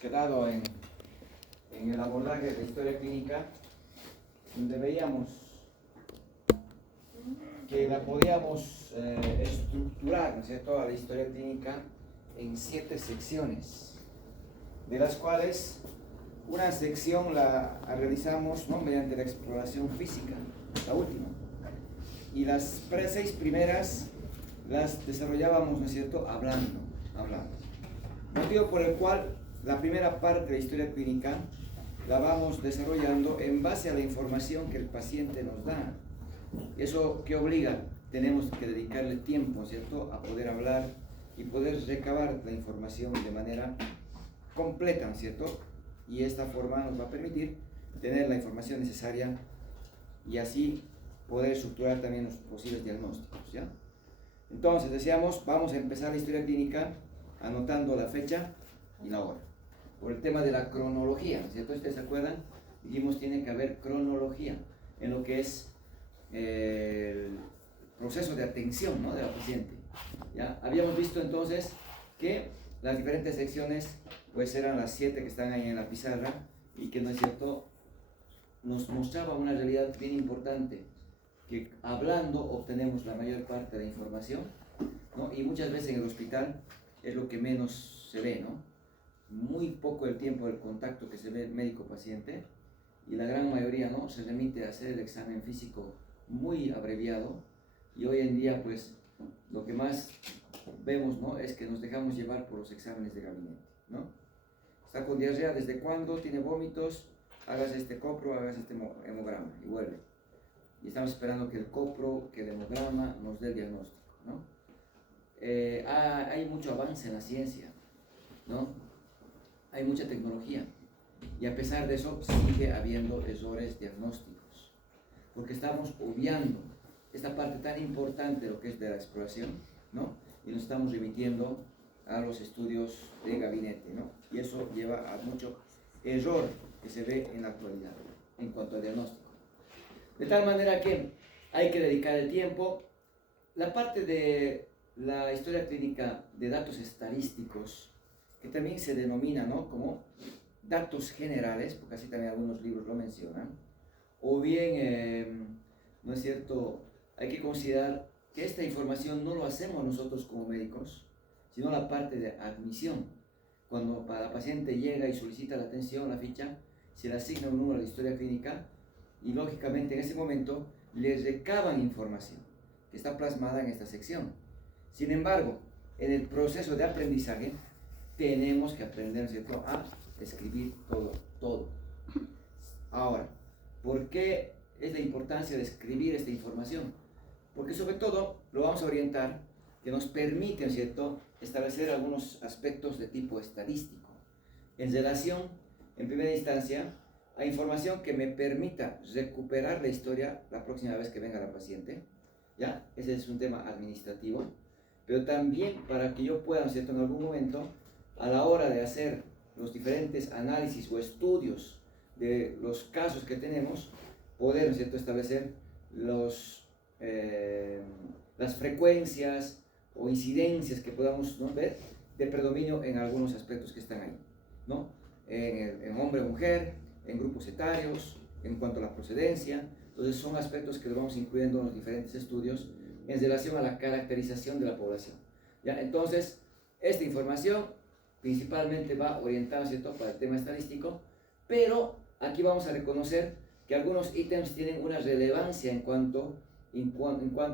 quedado en el abordaje de historia clínica, donde veíamos que la podíamos estructurar, ¿no es cierto?, a la historia clínica en 7 secciones, de las cuales una sección la realizamos, ¿no?, mediante la exploración física, la última, y las 6 primeras las desarrollábamos, ¿no es cierto?, hablando. Motivo por el cual la primera parte de la historia clínica la vamos desarrollando en base a la información que el paciente nos da. ¿Eso qué obliga? Tenemos que dedicarle tiempo, ¿cierto?, a poder hablar y poder recabar la información de manera completa, ¿cierto? Y esta forma nos va a permitir tener la información necesaria y así poder estructurar también los posibles diagnósticos, ¿ya? Entonces, decíamos, vamos a empezar la historia clínica anotando la fecha y la hora. Por el tema de la cronología, ¿cierto? ¿Ustedes se acuerdan? Dijimos, tiene que haber cronología en lo que es el proceso de atención, ¿no?, de la paciente. ¿Ya? Habíamos visto entonces que las diferentes secciones pues eran las 7 que están ahí en la pizarra y que, ¿no es cierto?, nos mostraba una realidad bien importante, que hablando obtenemos la mayor parte de la información, ¿no? Y muchas veces en el hospital es lo que menos se ve, ¿no? Muy poco el tiempo del contacto que se ve médico-paciente, y la gran mayoría, ¿no?, se remite a hacer el examen físico muy abreviado, y hoy en día pues lo que más vemos, ¿no?, es que nos dejamos llevar por los exámenes de gabinete, ¿no? Está con diarrea, ¿desde cuándo? Tiene vómitos, hagas este copro, hagas este hemograma y vuelve. Y estamos esperando que el copro, que el hemograma nos dé el diagnóstico, ¿no? Hay mucho avance en la ciencia, ¿no? Hay mucha tecnología, y a pesar de eso sigue habiendo errores diagnósticos, porque estamos obviando esta parte tan importante de lo que es de la exploración, ¿no? Y nos estamos remitiendo a los estudios de gabinete, ¿no? Y eso lleva a mucho error que se ve en la actualidad en cuanto al diagnóstico. De tal manera que hay que dedicar el tiempo. La parte de la historia clínica de datos estadísticos, que también se denomina, ¿no?, como datos generales, porque así también algunos libros lo mencionan, o bien, ¿no es cierto?, hay que considerar que esta información no lo hacemos nosotros como médicos, sino la parte de admisión. Cuando la paciente llega y solicita la atención, la ficha, se le asigna un número de historia clínica y lógicamente en ese momento les recaban información que está plasmada en esta sección. Sin embargo, en el proceso de aprendizaje tenemos que aprender, ¿cierto?, a escribir todo. Ahora, ¿por qué es la importancia de escribir esta información? Porque sobre todo lo vamos a orientar, que nos permite, ¿cierto?, establecer algunos aspectos de tipo estadístico en relación, en primera instancia, a información que me permita recuperar la historia la próxima vez que venga la paciente, ¿ya? Ese es un tema administrativo, pero también para que yo pueda, ¿cierto?, en algún momento, a la hora de hacer los diferentes análisis o estudios de los casos que tenemos, poder, ¿cierto?, establecer las frecuencias o incidencias que podamos, ¿no?, ver de predominio en algunos aspectos que están ahí, ¿no? En hombre o mujer, en grupos etarios, en cuanto a la procedencia. Entonces son aspectos que lo vamos incluyendo en los diferentes estudios en relación a la caracterización de la población, ¿ya? Entonces, esta información principalmente va orientada, ¿cierto?, para el tema estadístico, pero aquí vamos a reconocer que algunos ítems tienen una relevancia en cuanto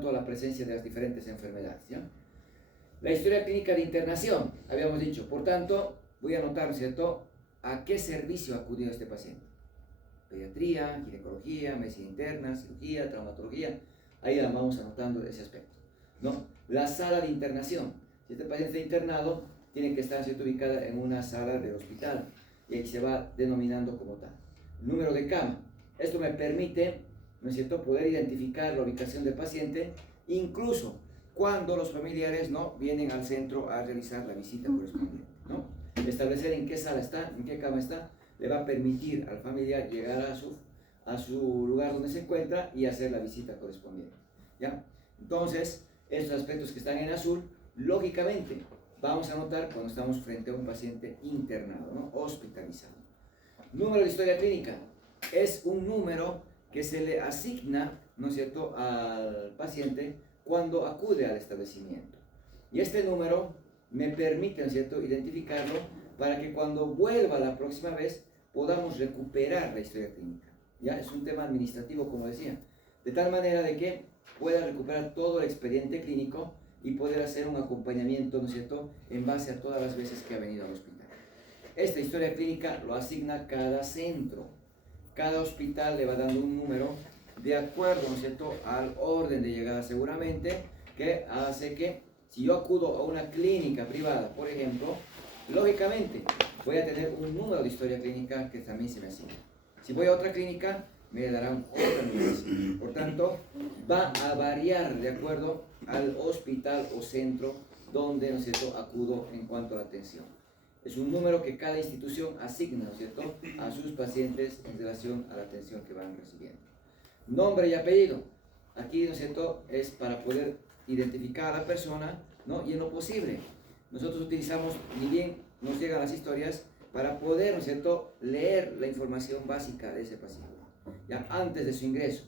a la presencia de las diferentes enfermedades, ¿ya? La historia clínica de internación, habíamos dicho, por tanto, voy a anotar, ¿cierto?, a qué servicio ha acudido este paciente. Pediatría, ginecología, medicina interna, cirugía, traumatología, ahí vamos anotando ese aspecto, ¿no? La sala de internación, si este paciente está internado, tiene que estar, ¿cierto?, ubicada en una sala del hospital, y ahí se va denominando como tal. Número de cama, esto me permite, ¿no es cierto?, poder identificar la ubicación del paciente, incluso cuando los familiares, ¿no?, vienen al centro a realizar la visita correspondiente, ¿no? Establecer en qué sala está, en qué cama está, le va a permitir al familiar llegar a su lugar donde se encuentra y hacer la visita correspondiente, ¿ya? Entonces, estos aspectos que están en azul, lógicamente, vamos a notar cuando estamos frente a un paciente internado, ¿no? Hospitalizado. Número de historia clínica es un número que se le asigna, ¿no es cierto?, al paciente cuando acude al establecimiento. Y este número me permite, ¿no es cierto?, identificarlo para que cuando vuelva la próxima vez podamos recuperar la historia clínica. Ya es un tema administrativo, como decía, de tal manera de que pueda recuperar todo el expediente clínico y poder hacer un acompañamiento, ¿no es cierto?, en base a todas las veces que ha venido al hospital. Esta historia clínica lo asigna cada centro. Cada hospital le va dando un número de acuerdo, ¿no es cierto?, al orden de llegada seguramente, que hace que si yo acudo a una clínica privada, por ejemplo, lógicamente voy a tener un número de historia clínica que también se me asigna. Si voy a otra clínica, me darán otra numeración. Por tanto, va a variar de acuerdo al hospital o centro donde, ¿no es cierto?, acudo en cuanto a la atención. Es un número que cada institución asigna, ¿no es cierto?, a sus pacientes en relación a la atención que van recibiendo. Nombre y apellido. Aquí, ¿no es cierto?, es para poder identificar a la persona, ¿no? Y en lo posible, nosotros utilizamos, ni bien nos llegan las historias, para poder, ¿no es cierto?, leer la información básica de ese paciente, ya antes de su ingreso,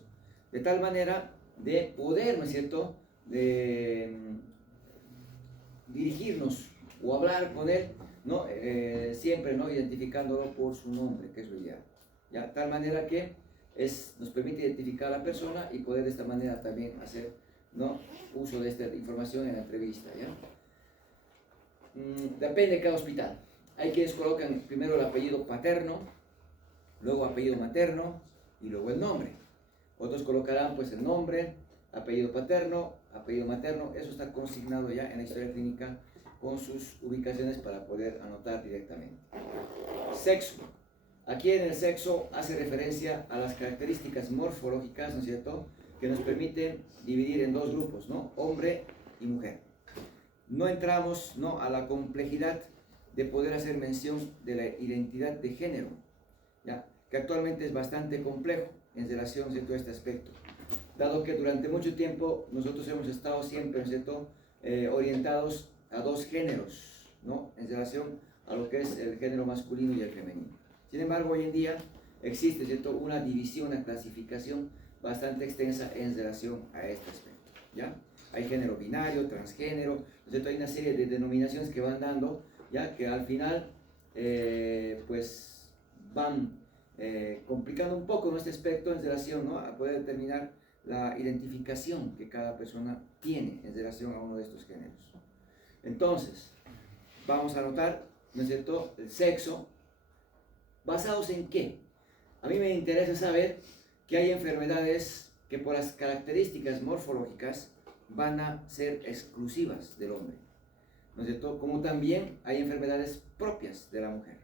de tal manera de poder, ¿no es cierto?, dirigirnos o hablar con él, ¿no? Siempre, ¿no?, identificándolo por su nombre, que es lo ideal, ya, tal manera que nos permite identificar a la persona y poder de esta manera también hacer, ¿no?, uso de esta información en la entrevista, ¿ya? Depende de cada hospital. Hay quienes colocan primero el apellido paterno, luego apellido materno y luego el nombre. Otros colocarán pues el nombre, apellido paterno, apellido materno. Eso está consignado ya en la historia clínica con sus ubicaciones para poder anotar directamente. Sexo. Aquí en el sexo hace referencia a las características morfológicas, ¿no es cierto?, que nos permiten dividir en dos grupos, ¿no?, hombre y mujer. No entramos, ¿no?, a la complejidad de poder hacer mención de la identidad de género, ¿ya?, que actualmente es bastante complejo en relación, ¿cierto?, a este aspecto, dado que durante mucho tiempo nosotros hemos estado siempre, ¿cierto?, orientados a dos géneros, ¿no?, en relación a lo que es el género masculino y el femenino. Sin embargo, hoy en día existe, ¿cierto?, una división, una clasificación bastante extensa en relación a este aspecto, ¿ya? Hay género binario, transgénero, ¿no es cierto?, hay una serie de denominaciones que van dando, ya que al final, pues, van complicando un poco este aspecto en relación, ¿no?, a poder determinar la identificación que cada persona tiene en relación a uno de estos géneros. Entonces, vamos a anotar, ¿no es cierto?, el sexo. ¿Basados en qué? A mí me interesa saber que hay enfermedades que por las características morfológicas van a ser exclusivas del hombre, ¿no es cierto?, como también hay enfermedades propias de la mujer,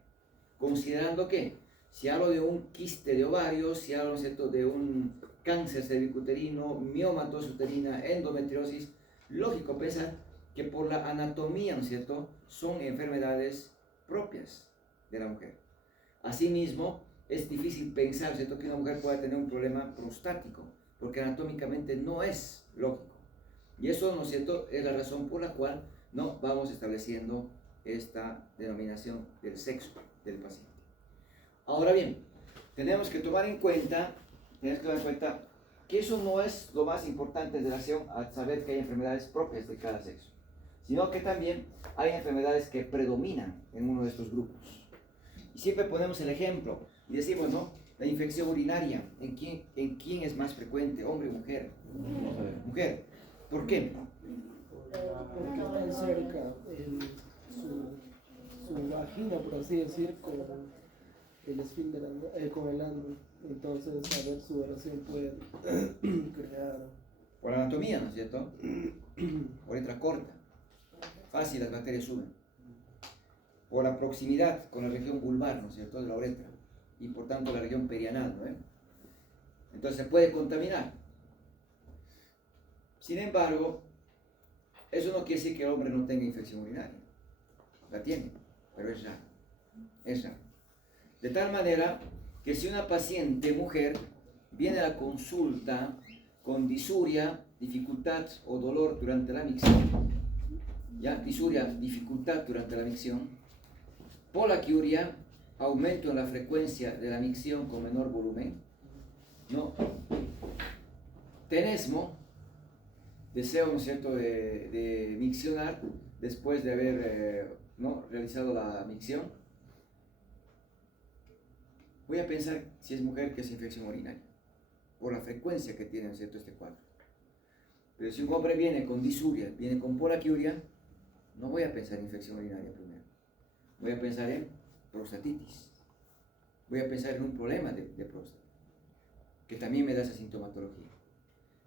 considerando que si hablo de un quiste de ovario, si hablo, ¿no es cierto?, de un cáncer cervicuterino, miomatosis uterina, endometriosis, lógico pensar que por la anatomía, ¿no es cierto?, son enfermedades propias de la mujer. Asimismo, es difícil pensar, ¿cierto?, que una mujer pueda tener un problema prostático, porque anatómicamente no es lógico. Y eso, ¿no es cierto?, es la razón por la cual no vamos estableciendo esta denominación del sexo del paciente. Ahora bien, tenemos que tomar en cuenta que eso no es lo más importante en relación a saber que hay enfermedades propias de cada sexo, sino que también hay enfermedades que predominan en uno de estos grupos. Y siempre ponemos el ejemplo y decimos, ¿no?, la infección urinaria, ¿en quién es más frecuente, hombre o mujer? Mujer. ¿Por qué? Porque están cerca su vagina, por así decir, con el esfínter, con el ano. Entonces, a ver, su oración puede crear. Por la anatomía, ¿no es cierto? Por letra corta. Fácil, las bacterias suben. Por la proximidad con la región vulvar, ¿no es cierto?, de la uretra. Y por tanto la región perianal, ¿no? Entonces se puede contaminar. Sin embargo, eso no quiere decir que el hombre no tenga infección urinaria. La tiene, pero es raro. Es raro. De tal manera que si una paciente mujer viene a la consulta con disuria, dificultad o dolor durante la micción, ya, disuria, dificultad durante la micción, polaquiuria, aumento en la frecuencia de la micción con menor volumen, ¿no? Tenesmo, deseo, ¿no es cierto?, de miccionar después de haber ¿no?, realizado la micción. Voy a pensar, si es mujer, que es infección urinaria, por la frecuencia que tiene, ¿no es cierto?, este cuadro. Pero si un hombre viene con disuria, viene con polaquiuria, no voy a pensar en infección urinaria primero. Voy a pensar en prostatitis. Voy a pensar en un problema de próstata, que también me da esa sintomatología,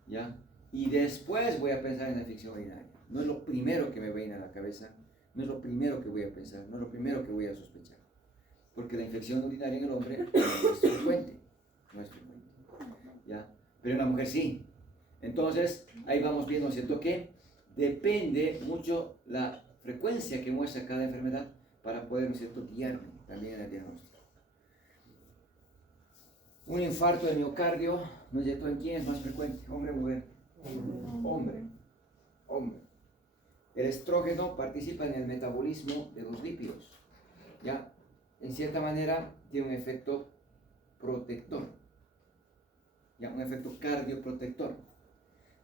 ¿ya? Y después voy a pensar en la infección urinaria. No es lo primero que me viene a la cabeza, no es lo primero que voy a pensar, no es lo primero que voy a sospechar. Porque la infección urinaria en el hombre no es frecuente, ¿ya? Pero en la mujer sí. Entonces, ahí vamos viendo, ¿cierto?, que depende mucho la frecuencia que muestra cada enfermedad para poder, ¿cierto?, guiarme también en el diagnóstico. Un infarto de miocardio, ¿no es cierto?, ¿en quién es más frecuente? ¿Hombre o mujer? Hombre. El estrógeno participa en el metabolismo de los lípidos, ¿ya? En cierta manera tiene un efecto protector, ¿ya? Un efecto cardioprotector.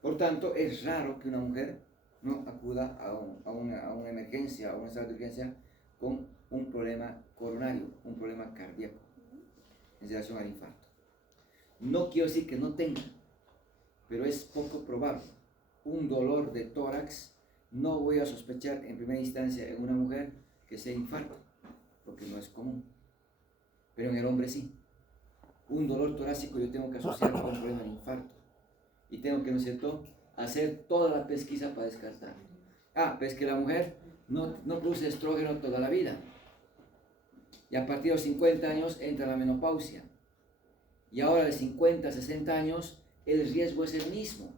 Por tanto, es raro que una mujer no acuda a una emergencia, a una sala de urgencia con un problema coronario, un problema cardíaco en relación al infarto. No quiero decir que no tenga, pero es poco probable. Un dolor de tórax no voy a sospechar en primera instancia en una mujer que sea infarto, porque no es común. Pero en el hombre sí. Un dolor torácico yo tengo que asociarlo con un problema de infarto. Y tengo que, ¿no es cierto?, hacer toda la pesquisa para descartar. Pues que la mujer no produce estrógeno toda la vida. Y a partir de los 50 años entra la menopausia. Y ahora de 50 a 60 años el riesgo es el mismo.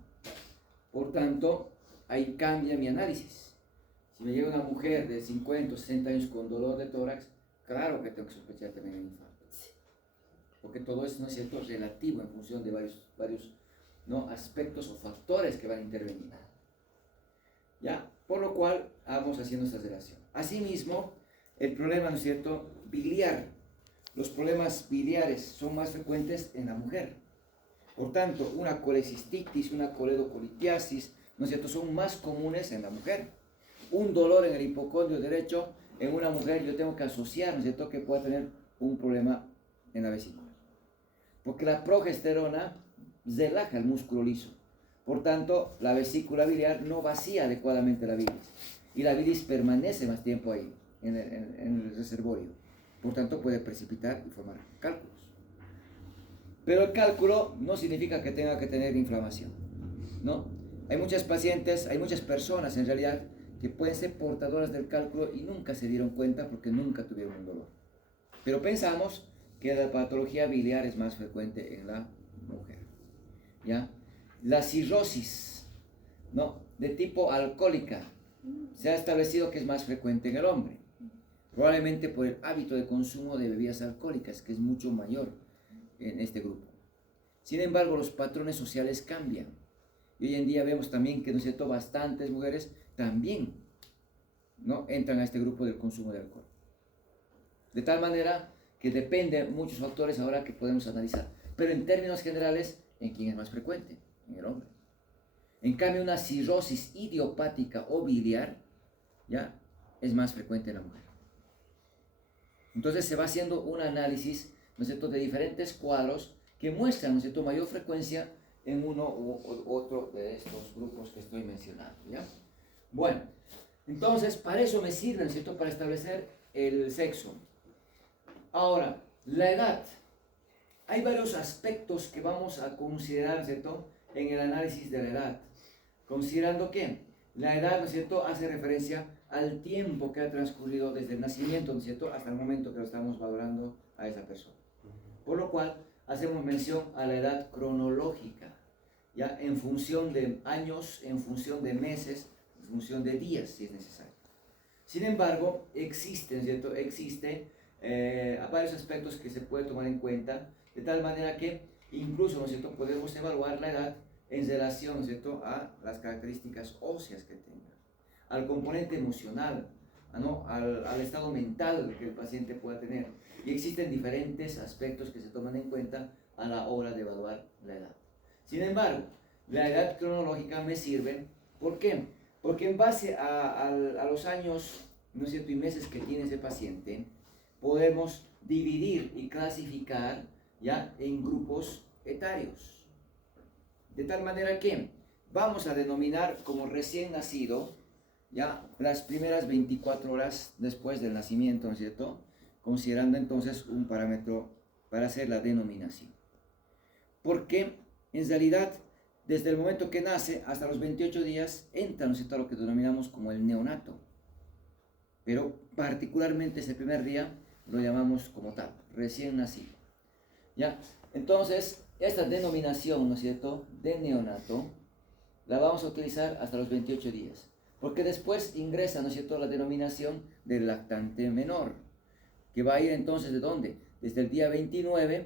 Por tanto, ahí cambia mi análisis. Si me llega una mujer de 50 o 60 años con dolor de tórax, claro que tengo que sospechar también el infarto. Porque todo eso, ¿no es cierto?, relativo en función de varios ¿no?, aspectos o factores que van a intervenir. ¿Ya? Por lo cual, vamos haciendo esta relación. Asimismo, el problema, ¿no es cierto?, biliar. Los problemas biliares son más frecuentes en la mujer. Por tanto, una colecistitis, una coledocolitiasis, ¿no es cierto?, son más comunes en la mujer. Un dolor en el hipocondrio derecho, en una mujer yo tengo que asociar, ¿no es cierto?, que pueda tener un problema en la vesícula. Porque la progesterona relaja el músculo liso. Por tanto, la vesícula biliar no vacía adecuadamente la bilis. Y la bilis permanece más tiempo ahí, en el reservorio. Por tanto, puede precipitar y formar cálculos. Pero el cálculo no significa que tenga que tener inflamación, ¿no? Hay muchas pacientes, hay muchas personas en realidad que pueden ser portadoras del cálculo y nunca se dieron cuenta porque nunca tuvieron un dolor. Pero pensamos que la patología biliar es más frecuente en la mujer, ¿ya? La cirrosis, ¿no?, de tipo alcohólica se ha establecido que es más frecuente en el hombre, probablemente por el hábito de consumo de bebidas alcohólicas, que es mucho mayor en este grupo. Sin embargo, los patrones sociales cambian. Y hoy en día vemos también que, ¿no es cierto?, bastantes mujeres también, ¿no?, entran a este grupo del consumo de alcohol. De tal manera que depende de muchos factores ahora que podemos analizar. Pero en términos generales, ¿en quién es más frecuente? En el hombre. En cambio, una cirrosis idiopática o biliar, ¿ya?, es más frecuente en la mujer. Entonces se va haciendo un análisis, ¿no es cierto?, de diferentes cuadros que muestran, ¿no es cierto?, mayor frecuencia en uno u otro de estos grupos que estoy mencionando, ¿ya? Bueno, entonces para eso me sirve, ¿no es cierto?, para establecer el sexo. Ahora, la edad. Hay varios aspectos que vamos a considerar, ¿no es cierto?, en el análisis de la edad. Considerando que la edad, ¿no es cierto?, hace referencia al tiempo que ha transcurrido desde el nacimiento, ¿no es cierto?, hasta el momento que lo estamos valorando a esa persona. Por lo cual, hacemos mención a la edad cronológica, ya en función de años, en función de meses, en función de días, si es necesario. Sin embargo, existe, ¿no es cierto?, varios aspectos que se puede tomar en cuenta, de tal manera que incluso, ¿no es cierto?, podemos evaluar la edad en relación, ¿no es cierto?, a las características óseas que tenga, al componente emocional, ¿no? al estado mental que el paciente pueda tener. Y existen diferentes aspectos que se toman en cuenta a la hora de evaluar la edad. Sin embargo, la edad cronológica me sirve, ¿por qué? Porque en base a los años, ¿no es cierto?, y meses que tiene ese paciente, podemos dividir y clasificar ya en grupos etarios. De tal manera que vamos a denominar como recién nacido ya las primeras 24 horas después del nacimiento, ¿no es cierto?, considerando entonces un parámetro para hacer la denominación. Porque en realidad, desde el momento que nace hasta los 28 días, entra, ¿no es cierto?, a lo que denominamos como el neonato. Pero particularmente ese primer día lo llamamos como tal, recién nacido. ¿Ya? Entonces, esta denominación, ¿no es cierto?, de neonato, la vamos a utilizar hasta los 28 días. Porque después ingresa, ¿no es cierto?, la denominación del lactante menor, que va a ir entonces ¿de dónde? Desde el día 29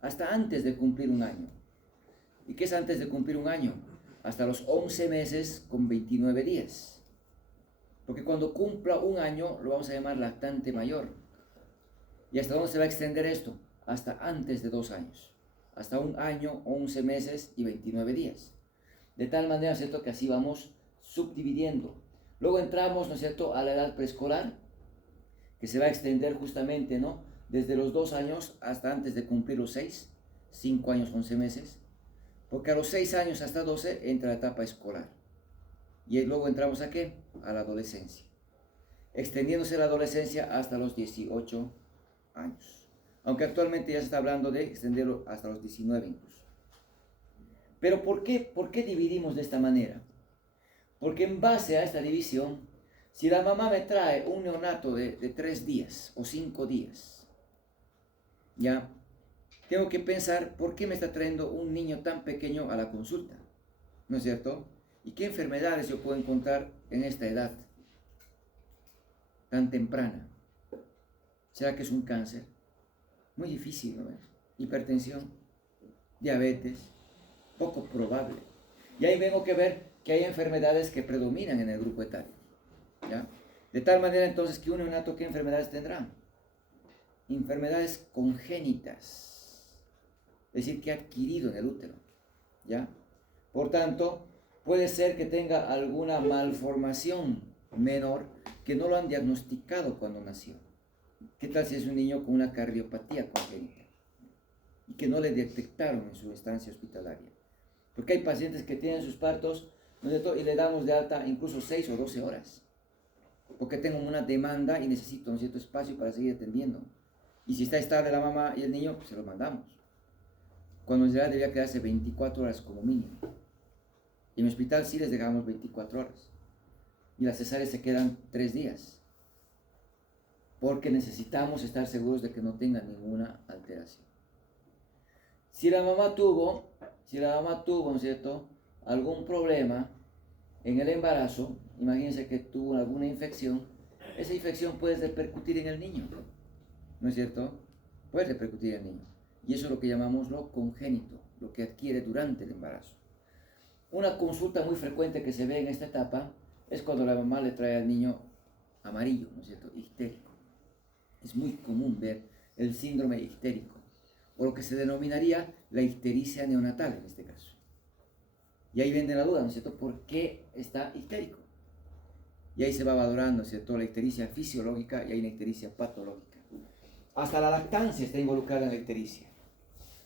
hasta antes de cumplir un año. ¿Y qué es antes de cumplir un año? Hasta los 11 meses con 29 días. Porque cuando cumpla un año lo vamos a llamar lactante mayor. ¿Y hasta dónde se va a extender esto? Hasta antes de 2 años. Hasta un año, 11 meses y 29 días. De tal manera, ¿cierto?, que así vamos subdividiendo. Luego entramos, ¿no es cierto?, a la edad preescolar, que se va a extender justamente, ¿no?, desde los 2 años hasta antes de cumplir los 6, 5 años, 11 meses. Porque a los 6 años hasta 12 entra la etapa escolar. Y luego entramos ¿a qué? A la adolescencia. Extendiéndose la adolescencia hasta los 18 años. Aunque actualmente ya se está hablando de extenderlo hasta los 19 incluso. Pero ¿por qué dividimos de esta manera? Porque en base a esta división, si la mamá me trae un neonato de 3 días o 5 días, ya tengo que pensar por qué me está trayendo un niño tan pequeño a la consulta, ¿no es cierto? ¿Y qué enfermedades yo puedo encontrar en esta edad tan temprana? ¿Será que es un cáncer? Muy difícil, ¿no? Hipertensión, diabetes, poco probable. Y ahí vengo que ver que hay enfermedades que predominan en el grupo etario, ¿ya? De tal manera entonces que un neonato, ¿qué enfermedades tendrá? Enfermedades congénitas, es decir, que ha adquirido en el útero, ¿ya? Por tanto, puede ser que tenga alguna malformación menor que no lo han diagnosticado cuando nació. ¿Qué tal si es un niño con una cardiopatía congénita y que no le detectaron en su estancia hospitalaria? Porque hay pacientes que tienen sus partos, ¿no es cierto?, y le damos de alta incluso 6 o 12 horas, porque tengo una demanda y necesito un cierto espacio para seguir atendiendo. Y si está estable la mamá y el niño, pues se los mandamos. Cuando en realidad debería quedarse 24 horas como mínimo. Y en el hospital sí les dejamos 24 horas. Y las cesáreas se quedan 3 días. Porque necesitamos estar seguros de que no tenga ninguna alteración. Si la mamá tuvo, ¿no es cierto?, algún problema en el embarazo, imagínense que tuvo alguna infección, esa infección puede repercutir en el niño, ¿no es cierto? Puede repercutir en el niño. Y eso es lo que llamamos lo congénito, lo que adquiere durante el embarazo. Una consulta muy frecuente que se ve en esta etapa es cuando la mamá le trae al niño amarillo, ¿no es cierto?, ictérico. Es muy común ver el síndrome ictérico, o lo que se denominaría la ictericia neonatal en este caso. Y ahí viene la duda, ¿no es cierto?, ¿por qué está ictérico? Y ahí se va valorando, ¿no es cierto?, la ictericia fisiológica y hay una ictericia patológica. Hasta la lactancia está involucrada en la ictericia.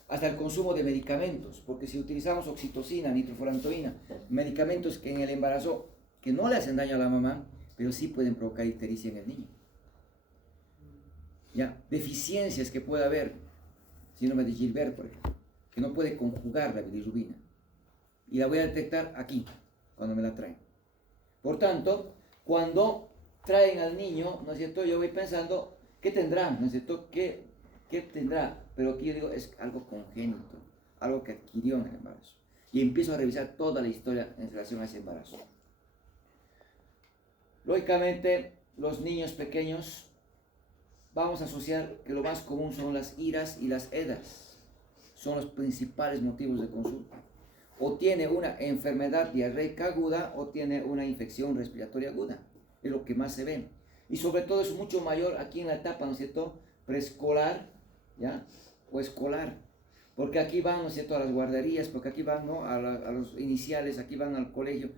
Hasta el consumo de medicamentos, porque si utilizamos oxitocina, nitrofurantoína, medicamentos que en el embarazo que no le hacen daño a la mamá, pero sí pueden provocar ictericia en el niño. ¿Ya? Deficiencias que puede haber, síndrome de Gilbert, por ejemplo, que no puede conjugar la bilirrubina. Y la voy a detectar aquí, cuando me la traen. Por tanto, cuando traen al niño, ¿no es cierto?, yo voy pensando, ¿qué tendrá? ¿No es cierto? ¿Qué tendrá? Pero aquí yo digo, es algo congénito, algo que adquirió en el embarazo. Y empiezo a revisar toda la historia en relación a ese embarazo. Lógicamente, los niños pequeños, vamos a asociar que lo más común son las iras y las edas. Son los principales motivos de consulta. o tiene una enfermedad diarreica aguda o tiene una infección respiratoria aguda. Es lo que más se ve. Y sobre todo es mucho mayor aquí en la etapa, ¿no es cierto?, preescolar, ¿ya?, o escolar. Porque aquí van, ¿no es cierto?, a las guarderías, porque aquí van, ¿no?, a los iniciales, aquí van al colegio.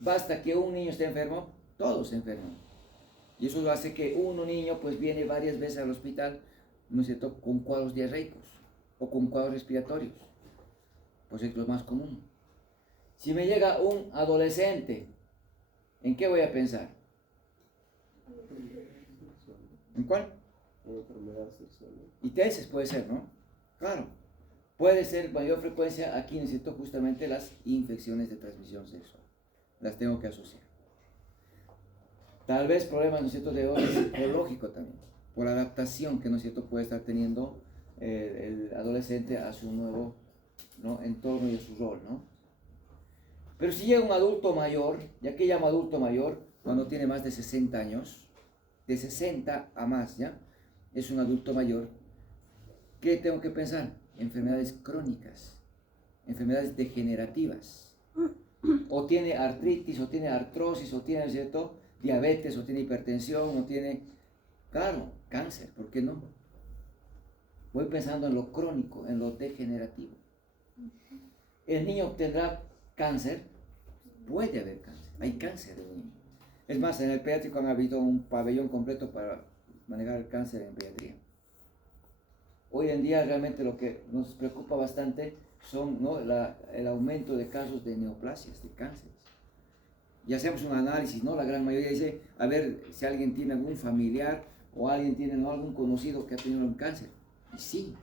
Basta que un niño esté enfermo, todos se enferman. Y eso hace que un niño pues viene varias veces al hospital, ¿no es cierto?, con cuadros diarreicos o con cuadros respiratorios. Pues es lo más común. Si me llega un adolescente, ¿en qué voy a pensar? ¿En cuál? En enfermedades sexuales. ITS puede ser, ¿no? Claro. Puede ser mayor frecuencia, aquí necesito justamente las infecciones de transmisión sexual. Las tengo que asociar. Tal vez problemas, ¿no es cierto?, de orden psicológico también, por adaptación que, ¿no es cierto?, puede estar teniendo el adolescente a su nuevo, ¿no?, entorno y a su rol, ¿no? Pero si llega un adulto mayor, ¿ya qué llamo adulto mayor? Cuando tiene más de 60 años, de 60 a más, ¿ya? Es un adulto mayor. ¿Qué tengo que pensar? Enfermedades crónicas, enfermedades degenerativas. O tiene artritis, o tiene artrosis, o tiene, ¿cierto?, diabetes, o tiene hipertensión, o tiene, claro, cáncer, ¿por qué no? Voy pensando en lo crónico, en lo degenerativo. ¿El niño tendrá cáncer? Puede haber cáncer, hay cáncer en el niño. Es más, en el pediátrico han habido un pabellón completo para manejar el cáncer en pediatría. Hoy en día realmente lo que nos preocupa bastante son, ¿no?, el aumento de casos de neoplasias, de cánceres. Y hacemos un análisis, ¿no? La gran mayoría dice, a ver si alguien tiene algún familiar o alguien tiene, ¿no?, algún conocido que ha tenido un cáncer. Y sí,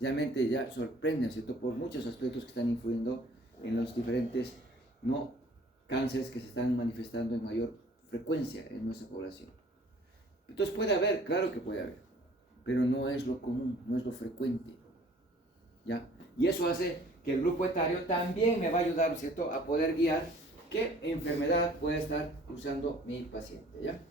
realmente ya sorprende, ¿cierto?, por muchos aspectos que están influyendo en los diferentes, ¿no?, cánceres que se están manifestando en mayor frecuencia en nuestra población. Entonces puede haber, claro que puede haber, pero no es lo común, no es lo frecuente, ¿ya? Y eso hace que el grupo etario también me va a ayudar, ¿cierto?, a poder guiar qué enfermedad puede estar usando mi paciente, ¿ya?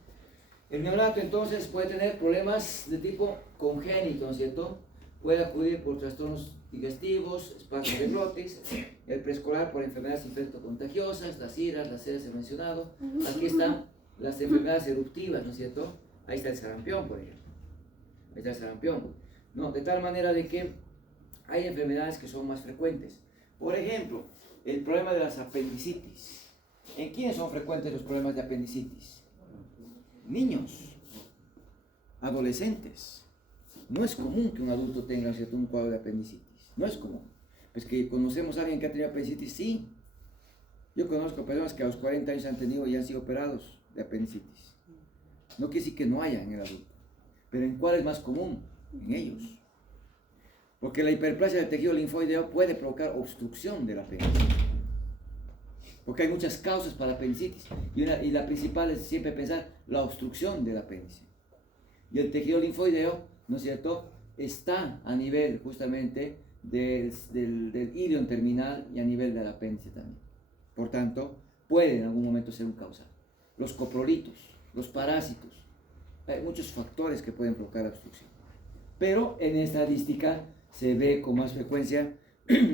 El neonato entonces puede tener problemas de tipo congénito, ¿cierto? Puede acudir por trastornos digestivos, espasmos de glotis, el preescolar por enfermedades infectocontagiosas, las IRAS, las SERAS he mencionado. Aquí están las enfermedades eruptivas, ¿no es cierto? Ahí está el sarampión, por ejemplo. Ahí está el sarampión, ¿no? De tal manera de que hay enfermedades que son más frecuentes. Por ejemplo, el problema de las apendicitis. ¿En quiénes son frecuentes los problemas de apendicitis? Niños, adolescentes. No es común que un adulto tenga, ¿cierto?, un cuadro de apendicitis. No es común. Pues que conocemos a alguien que ha tenido apendicitis, sí. Yo conozco personas que a los 40 años han tenido y han sido operados de apendicitis. No quiere decir que no haya en el adulto. Pero ¿en cuál es más común? En ellos. Porque la hiperplasia del tejido linfoideo puede provocar obstrucción del apéndice. Porque hay muchas causas para la apendicitis. Y la principal es siempre pensar la obstrucción del apéndice. Y el tejido linfoideo, ¿no es cierto?, está a nivel justamente del ilion terminal y a nivel del apéndice también. Por tanto, puede en algún momento ser un causal. Los coprolitos, los parásitos, hay muchos factores que pueden provocar obstrucción. Pero en estadística se ve con más frecuencia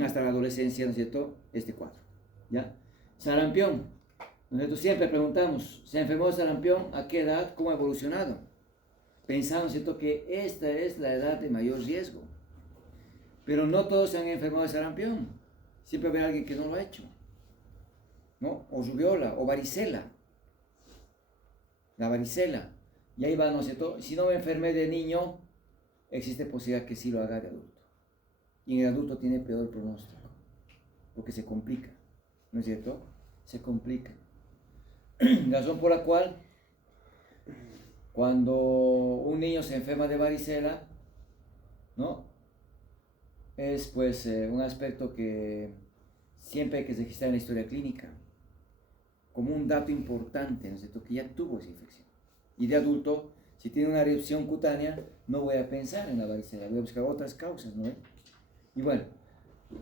hasta la adolescencia, ¿no es cierto?, este cuadro, ¿ya? Sarampión. Nosotros siempre preguntamos, ¿se enfermó de sarampión? ¿A qué edad? ¿Cómo ha evolucionado? Pensamos, ¿cierto?, que esta es la edad de mayor riesgo. Pero no todos se han enfermado de sarampión. Siempre habrá alguien que no lo ha hecho, ¿no? O rubiola, o varicela. La varicela. Y ahí va, ¿no es cierto? Si no me enfermé de niño, existe posibilidad que sí lo haga de adulto. Y en el adulto tiene peor pronóstico, porque se complica, ¿no es cierto? Se complica. Razón por la cual, cuando un niño se enferma de varicela, ¿no?, es pues un aspecto que siempre hay que registrar en la historia clínica, como un dato importante, ¿no es cierto?, que ya tuvo esa infección. Y de adulto, si tiene una erupción cutánea, no voy a pensar en la varicela, voy a buscar otras causas, ¿no? Y bueno,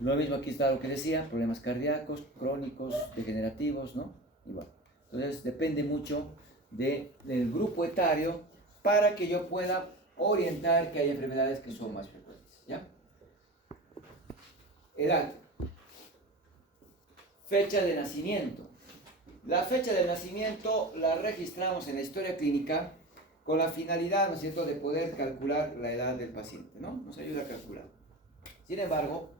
lo mismo aquí está lo que decía, problemas cardíacos, crónicos, degenerativos, ¿no? Y bueno, entonces depende mucho del grupo etario para que yo pueda orientar que hay enfermedades que son más frecuentes, ¿ya? Edad. Fecha de nacimiento. La fecha de nacimiento la registramos en la historia clínica con la finalidad, ¿no es cierto?, de poder calcular la edad del paciente, ¿no? Nos ayuda a calcular. Sin embargo,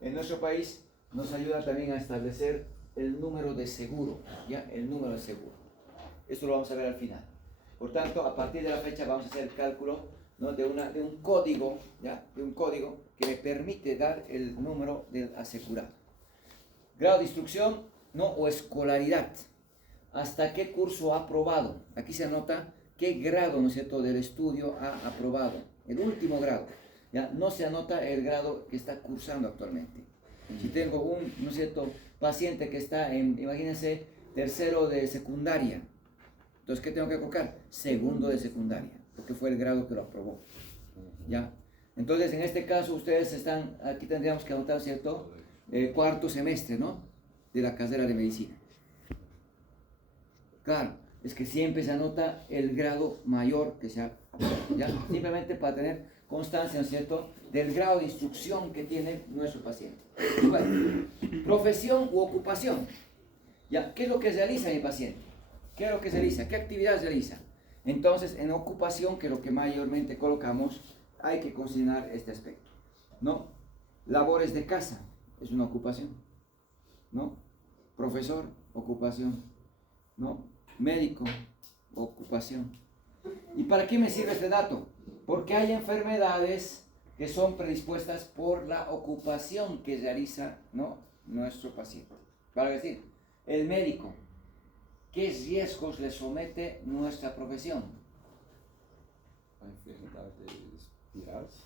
en nuestro país nos ayuda también a establecer el número de seguro, ¿ya? El número de seguro. Esto lo vamos a ver al final. Por tanto, a partir de la fecha vamos a hacer el cálculo, ¿no?, de un código, ¿ya? De un código que me permite dar el número del asegurado. Grado de instrucción, ¿no?, o escolaridad. ¿Hasta qué curso ha aprobado? Aquí se anota qué grado, ¿no es cierto?, del estudio ha aprobado. El último grado. ¿Ya? No se anota el grado que está cursando actualmente. Si tengo un, ¿no es cierto?, paciente que está en, imagínense, tercero de secundaria, entonces, ¿qué tengo que colocar? Segundo de secundaria, porque fue el grado que lo aprobó. ¿Ya? Entonces, en este caso, ustedes están, aquí tendríamos que anotar, ¿cierto?, cuarto semestre, ¿no?, de la carrera de medicina. Claro, es que siempre se anota el grado mayor que se ha, ¿ya? Simplemente para tener constancia, ¿no es cierto?, del grado de instrucción que tiene nuestro paciente. Bueno, profesión u ocupación. ¿Ya? ¿Qué es lo que realiza mi paciente? ¿Qué es lo que realiza? ¿Qué actividades realiza? Entonces, en ocupación, que es lo que mayormente colocamos, hay que considerar este aspecto, ¿no? Labores de casa, es una ocupación, ¿no? Profesor, ocupación, ¿no? Médico, ocupación. ¿Y para qué me sirve este dato? Porque hay enfermedades que son predispuestas por la ocupación que realiza, ¿no?, nuestro paciente. Para decir, el médico, ¿qué riesgos le somete nuestra profesión? Enfermedades virales.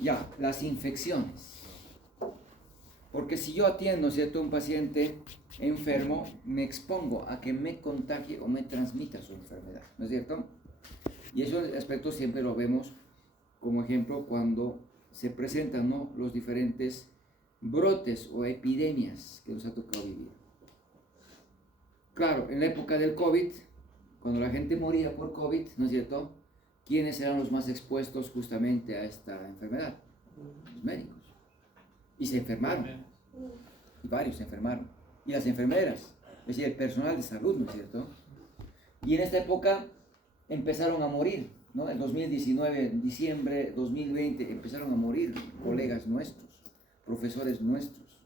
Ya, las infecciones. Porque si yo atiendo, ¿cierto?, a un paciente enfermo, me expongo a que me contagie o me transmita su enfermedad, ¿no es cierto? Y esos aspectos siempre lo vemos como ejemplo cuando se presentan, ¿no?, los diferentes brotes o epidemias que nos ha tocado vivir. Claro, en la época del COVID, cuando la gente moría por COVID, ¿no es cierto?, ¿quiénes eran los más expuestos justamente a esta enfermedad? Los médicos. Y se enfermaron. Y varios se enfermaron. Y las enfermeras, es decir, el personal de salud, ¿no es cierto? Y en esta época empezaron a morir, ¿no? En 2019, en diciembre 2020, empezaron a morir colegas nuestros, profesores nuestros,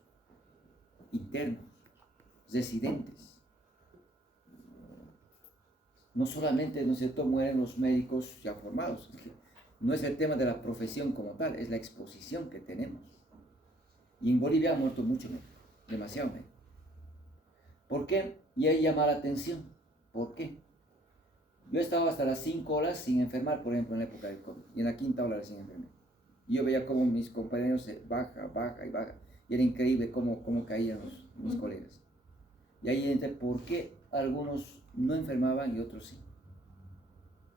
internos, residentes. No solamente, ¿no es cierto?, mueren los médicos ya formados. No es el tema de la profesión como tal, es la exposición que tenemos. Y en Bolivia ha muerto mucho médico, demasiado médico. ¿Por qué? Y ahí llama la atención. ¿Por qué? Yo he estado hasta las 5 horas sin enfermar, por ejemplo, en la época del COVID, y en la quinta hora recién enfermé. Y yo veía cómo mis compañeros se baja, y era increíble cómo caían mis colegas. Y ahí entra por qué algunos no enfermaban y otros sí.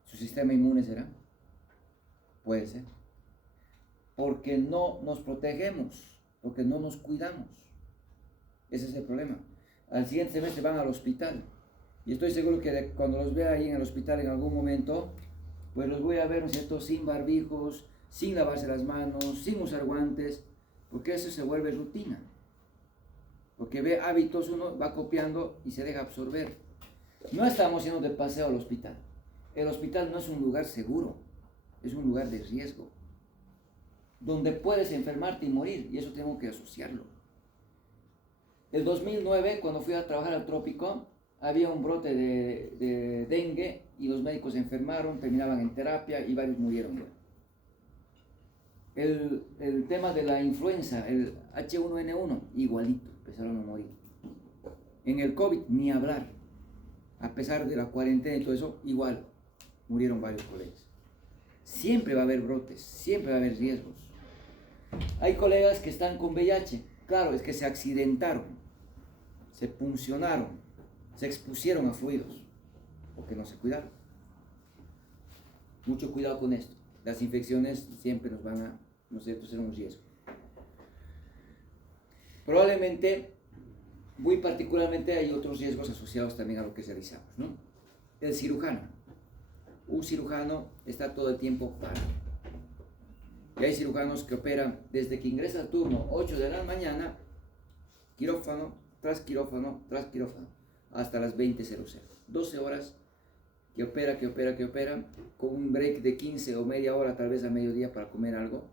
¿Su sistema inmune será? Puede ser. Porque no nos protegemos, porque no nos cuidamos. Ese es el problema. Al siguiente semestre van al hospital. Y estoy seguro que cuando los vea ahí en el hospital en algún momento, pues los voy a ver, ¿no es cierto?, sin barbijos, sin lavarse las manos, sin usar guantes, porque eso se vuelve rutina. Porque ve hábitos, uno va copiando y se deja absorber. No estamos yendo de paseo al hospital. El hospital no es un lugar seguro, es un lugar de riesgo, donde puedes enfermarte y morir, y eso tengo que asociarlo. El 2009, cuando fui a trabajar al trópico, había un brote de dengue y los médicos se enfermaron, terminaban en terapia y varios murieron. El tema de la influenza, el H1N1, igualito, empezaron a morir. En el COVID, ni hablar. A pesar de la cuarentena y todo eso, igual, murieron varios colegas. Siempre va a haber brotes, siempre va a haber riesgos. Hay colegas que están con VIH, claro, es que se accidentaron, se puncionaron, se expusieron a fluidos, porque no se cuidaron. Mucho cuidado con esto. Las infecciones siempre nos van a, ¿no es cierto?, ser un riesgo. Probablemente, muy particularmente, hay otros riesgos asociados también a lo que realizamos, ¿no? El cirujano. Un cirujano está todo el tiempo parado. Y hay cirujanos que operan desde que ingresa al turno 8 de la mañana, quirófano, tras quirófano, hasta las 20:00. 12 horas que opera, con un break de 15 o media hora, tal vez a mediodía, para comer algo,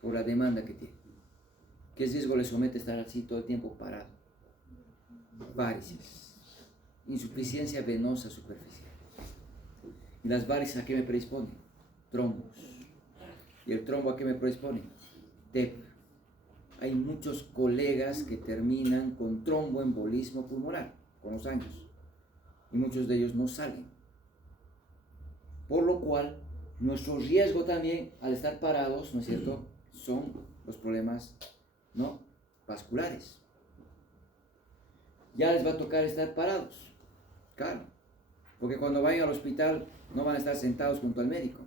por la demanda que tiene. ¿Qué riesgo le somete estar así todo el tiempo parado? Varices, insuficiencia venosa superficial. ¿Y las varices a qué me predisponen? Trombos. ¿Y el trombo a qué me predispone? TEP. Hay muchos colegas que terminan con tromboembolismo pulmonar con los años, y muchos de ellos no salen. Por lo cual, nuestro riesgo también, al estar parados, ¿no es cierto?, son los problemas, ¿no?, vasculares. Ya les va a tocar estar parados, claro, porque cuando vayan al hospital no van a estar sentados junto al médico,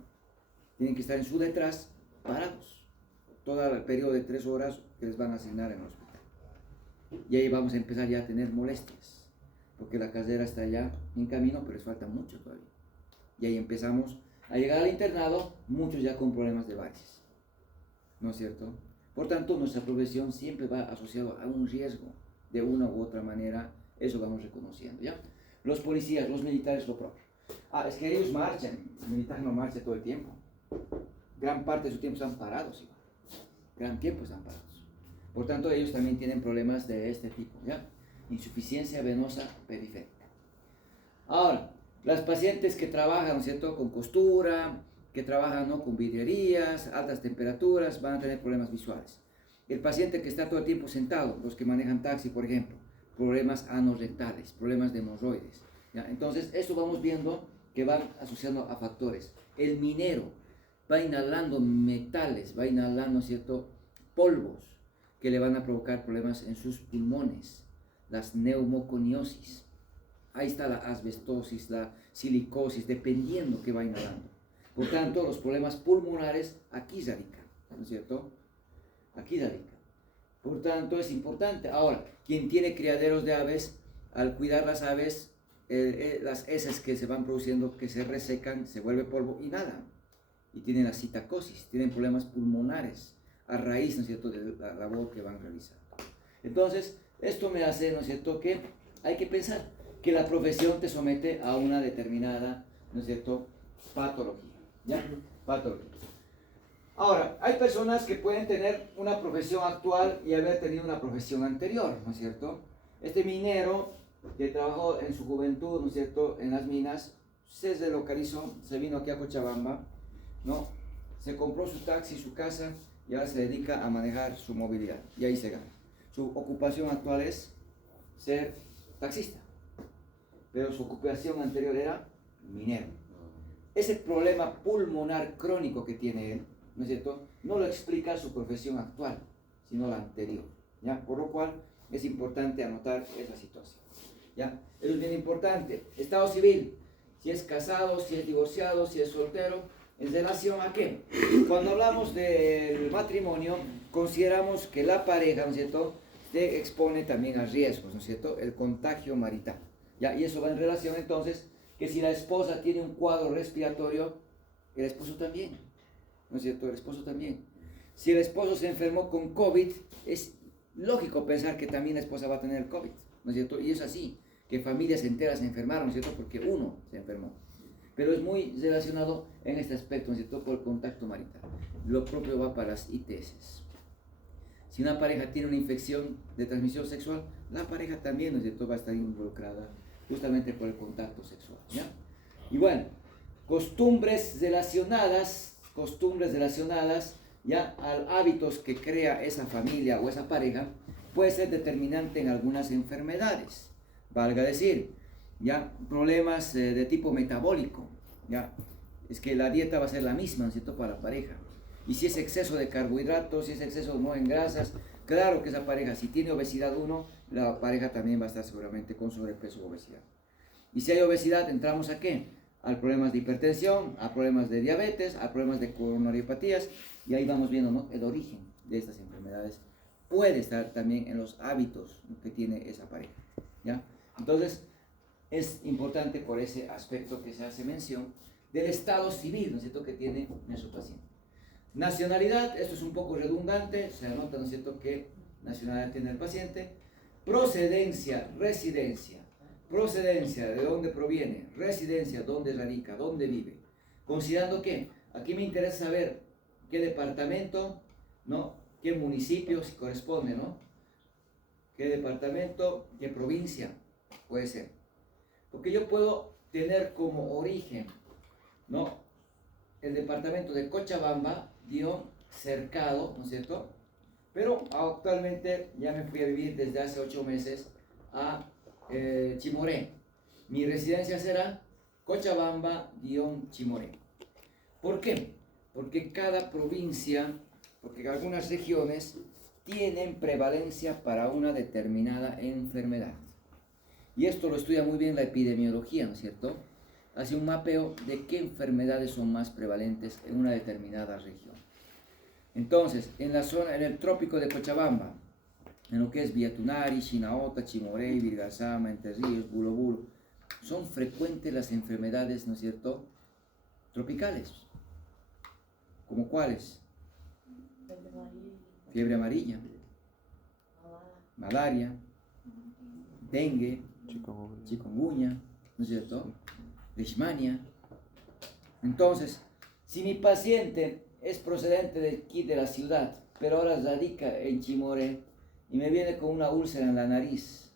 tienen que estar en su detrás, parados, todo el periodo de 3 horas que les van a asignar en el hospital. Y ahí vamos a empezar ya a tener molestias, porque la cadera está ya en camino, pero les falta mucho todavía. Y ahí empezamos a llegar al internado, muchos ya con problemas de varices, ¿no es cierto? Por tanto, nuestra profesión siempre va asociada a un riesgo, de una u otra manera, eso vamos reconociendo, ¿ya? Los policías, los militares, lo propio. Es que ellos marchan, el militar no marcha todo el tiempo. Gran parte de su tiempo están parados, igual. Gran tiempo están parados. Por tanto, ellos también tienen problemas de este tipo, ¿ya? Insuficiencia venosa periférica. Ahora, las pacientes que trabajan, ¿no es cierto?, con costura, que trabajan, ¿no?, con vidrierías, altas temperaturas, van a tener problemas visuales. El paciente que está todo el tiempo sentado, los que manejan taxi, por ejemplo, problemas anorrectales, problemas de hemorroides, ¿ya? Entonces, eso vamos viendo que van asociando a factores. El minero va inhalando metales, va inhalando, ¿no es cierto?, polvos que le van a provocar problemas en sus pulmones, las neumoconiosis. Ahí está la asbestosis, la silicosis, dependiendo que va inhalando. Por tanto, los problemas pulmonares aquí radican, ¿no es cierto? Aquí radican. Por tanto, es importante. Ahora, quien tiene criaderos de aves, al cuidar las aves, las heces que se van produciendo, que se resecan, se vuelve polvo y nada. Y tienen la citacosis, tienen problemas pulmonares a raíz, ¿no es cierto?, de la labor que van realizando. Entonces, esto me hace, ¿no es cierto?, que hay que pensar que la profesión te somete a una determinada, ¿no es cierto?, patología, ¿ya? Patología. Ahora, hay personas que pueden tener una profesión actual y haber tenido una profesión anterior, ¿no es cierto? Este minero que trabajó en su juventud, ¿no es cierto?, en las minas, se delocalizó, se vino aquí a Cochabamba, ¿no? Se compró su taxi, su casa, y ahora se dedica a manejar su movilidad, y ahí se gana. Su ocupación actual es ser taxista, pero su ocupación anterior era minero. Ese problema pulmonar crónico que tiene él, ¿no es cierto?, no lo explica su profesión actual, sino la anterior, ¿ya? Por lo cual es importante anotar esa situación, ¿ya? Eso es bien importante. Estado civil, si es casado, si es divorciado, si es soltero, ¿en relación a qué? Cuando hablamos del matrimonio, consideramos que la pareja, ¿no es cierto?, se expone también a riesgos, ¿no es cierto?, el contagio marital, ¿ya? Y eso va en relación entonces que si la esposa tiene un cuadro respiratorio, el esposo también, ¿no es cierto?, el esposo también. Si el esposo se enfermó con COVID, es lógico pensar que también la esposa va a tener COVID, ¿no es cierto? Y es así, que familias enteras se enfermaron, ¿no es cierto?, porque uno se enfermó. Pero es muy relacionado en este aspecto, ¿no es cierto?, por el contacto marital. Lo propio va para las ITS. Si una pareja tiene una infección de transmisión sexual, la pareja también, ¿no es cierto?, va a estar involucrada justamente por el contacto sexual, ¿ya? Y bueno, costumbres relacionadas, ya, a hábitos que crea esa familia o esa pareja, puede ser determinante en algunas enfermedades. Valga decir, ya, problemas de tipo metabólico, ya, es que la dieta va a ser la misma, ¿no es cierto?, para la pareja. Y si es exceso de carbohidratos, si es exceso no en grasas, claro que esa pareja, si tiene obesidad uno, la pareja también va a estar seguramente con sobrepeso o obesidad. Y si hay obesidad, ¿entramos a qué? A problemas de hipertensión, a problemas de diabetes, a problemas de coronariopatías, y ahí vamos viendo, ¿no?, el origen de estas enfermedades. Puede estar también en los hábitos que tiene esa pareja, ¿ya? Entonces, es importante por ese aspecto que se hace mención del estado civil, ¿no es cierto?, que tiene nuestro paciente. Nacionalidad, esto es un poco redundante, se anota, ¿no es cierto?, que nacionalidad tiene el paciente. procedencia, residencia. Procedencia, de dónde proviene, residencia, dónde radica, dónde vive. Considerando que aquí me interesa saber qué departamento, ¿no? Qué municipio si corresponde, ¿no? Qué departamento, qué provincia puede ser. Porque yo puedo tener como origen, ¿no? El departamento de Cochabamba, cercado, ¿no es cierto? Pero actualmente ya me fui a vivir desde hace 8 meses a Chimoré. Mi residencia será Cochabamba-Chimoré. ¿Por qué? Porque cada provincia, porque algunas regiones tienen prevalencia para una determinada enfermedad. Y esto lo estudia muy bien la epidemiología, ¿no es cierto? Hace un mapeo de qué enfermedades son más prevalentes en una determinada región. Entonces, en la zona, en el trópico de Cochabamba, en lo que es Viatunari, Chinaota, Chimoré, Virgasama, Entre Ríos, Bulo Bulo, son frecuentes las enfermedades, ¿no es cierto?, tropicales. ¿Como cuáles? Fiebre amarilla, malaria, dengue, chikungunya, ¿no es cierto?, leishmania. Entonces, si mi paciente es procedente de aquí de la ciudad, pero ahora radica en Chimoré y me viene con una úlcera en la nariz,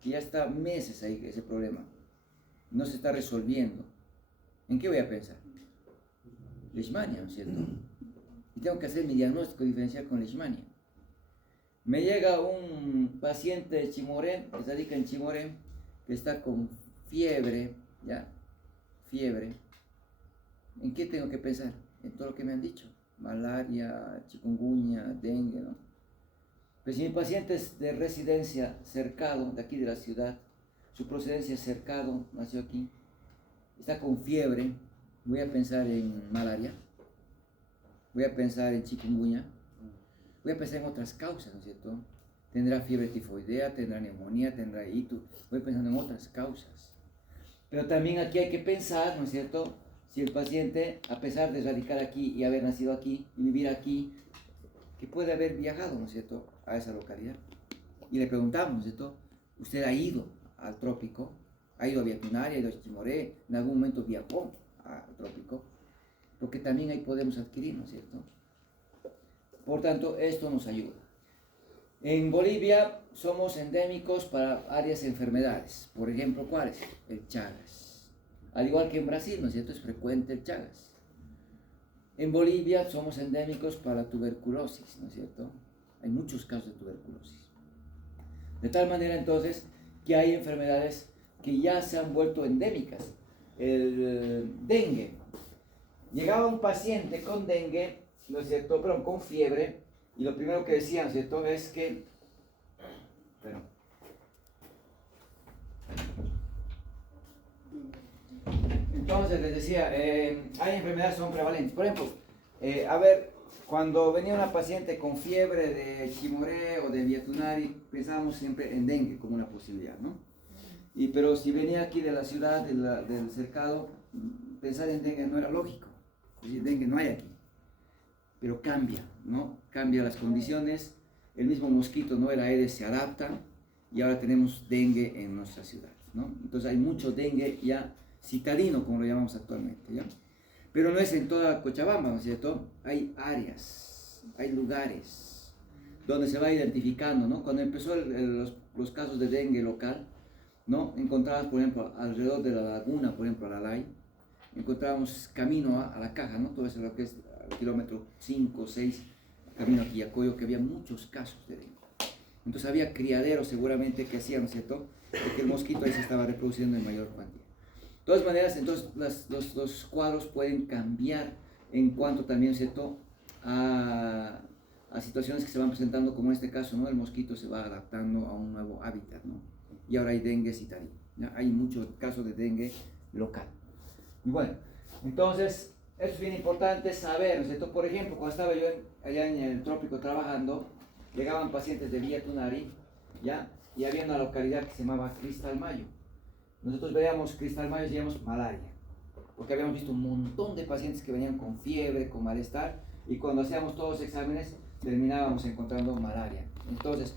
que ya está meses ahí ese problema, no se está resolviendo, ¿en qué voy a pensar? Leishmania, ¿no es cierto? Y tengo que hacer mi diagnóstico diferencial con leishmania. Me llega un paciente de Chimoré, que radica en Chimoré, que está con fiebre, ¿ya? Fiebre. ¿En qué tengo que pensar? En todo lo que me han dicho. Malaria, chikungunya, dengue, ¿no? Pero si mi paciente es de residencia cercado, de aquí de la ciudad, su procedencia es cercado, nació aquí, está con fiebre, voy a pensar en malaria, voy a pensar en chikungunya, voy a pensar en otras causas, ¿no es cierto? Tendrá fiebre tifoidea, tendrá neumonía, tendrá ictus, voy pensando en otras causas. Pero también aquí hay que pensar, ¿no es cierto?, si el paciente, a pesar de radicar aquí y haber nacido aquí y vivir aquí, que puede haber viajado, ¿no es cierto?, a esa localidad. Y le preguntamos, ¿no es cierto?, ¿usted ha ido al trópico? ¿Ha ido a Viatunari, ha ido a Chimoré? ¿En algún momento viajó al trópico? Porque también ahí podemos adquirir, ¿no es cierto? Por tanto, esto nos ayuda. En Bolivia somos endémicos para varias enfermedades. Por ejemplo, ¿cuáles? El Chagas. Al igual que en Brasil, ¿no es cierto?, es frecuente el Chagas. En Bolivia somos endémicos para la tuberculosis, ¿no es cierto? Hay muchos casos de tuberculosis. De tal manera, entonces, que hay enfermedades que ya se han vuelto endémicas. El dengue. Llegaba un paciente con dengue, ¿no es cierto?, pero con fiebre, y lo primero que decían, ¿no es cierto?, es que... Entonces les decía, hay enfermedades que son prevalentes. Por ejemplo, cuando venía una paciente con fiebre de Chimoré o de Viatunari, pensábamos siempre en dengue como una posibilidad, ¿no? Pero si venía aquí de la ciudad, del cercado, pensar en dengue no era lógico. Es decir, dengue no hay aquí. Pero cambia, ¿no? Cambia las condiciones, el mismo mosquito, ¿no?, el Aedes se adapta y ahora tenemos dengue en nuestra ciudad, ¿no? Entonces hay mucho dengue ya citadino, como lo llamamos actualmente, ¿ya? Pero no es en toda Cochabamba, ¿no es cierto? Hay áreas, hay lugares donde se va identificando, ¿no? Cuando empezó los casos de dengue local, ¿no?, encontrabas, por ejemplo, alrededor de la laguna, por ejemplo, Alalay, encontrábamos camino a la caja, ¿no? Todo eso lo que es al kilómetro 5, 6, camino a Quillacoyo, que había muchos casos de dengue. Entonces había criaderos seguramente que hacían, ¿no es cierto?, porque el mosquito ahí se estaba reproduciendo en mayor cantidad. De todas maneras, entonces los cuadros pueden cambiar en cuanto también, ¿cierto?, a situaciones que se van presentando, como en este caso, ¿no? El mosquito se va adaptando a un nuevo hábitat, ¿no? Y ahora hay dengue citadino, ¿ya? Hay muchos casos de dengue local. Y bueno, entonces, eso es bien importante saber, ¿no es cierto? Por ejemplo, cuando estaba yo allá en el trópico trabajando, llegaban pacientes de Viatunari, ¿ya? Y había una localidad que se llamaba Cristal Mayo. Nosotros veíamos Cristal Mayo y decíamos malaria, porque habíamos visto un montón de pacientes que venían con fiebre, con malestar, y cuando hacíamos todos los exámenes terminábamos encontrando malaria. Entonces,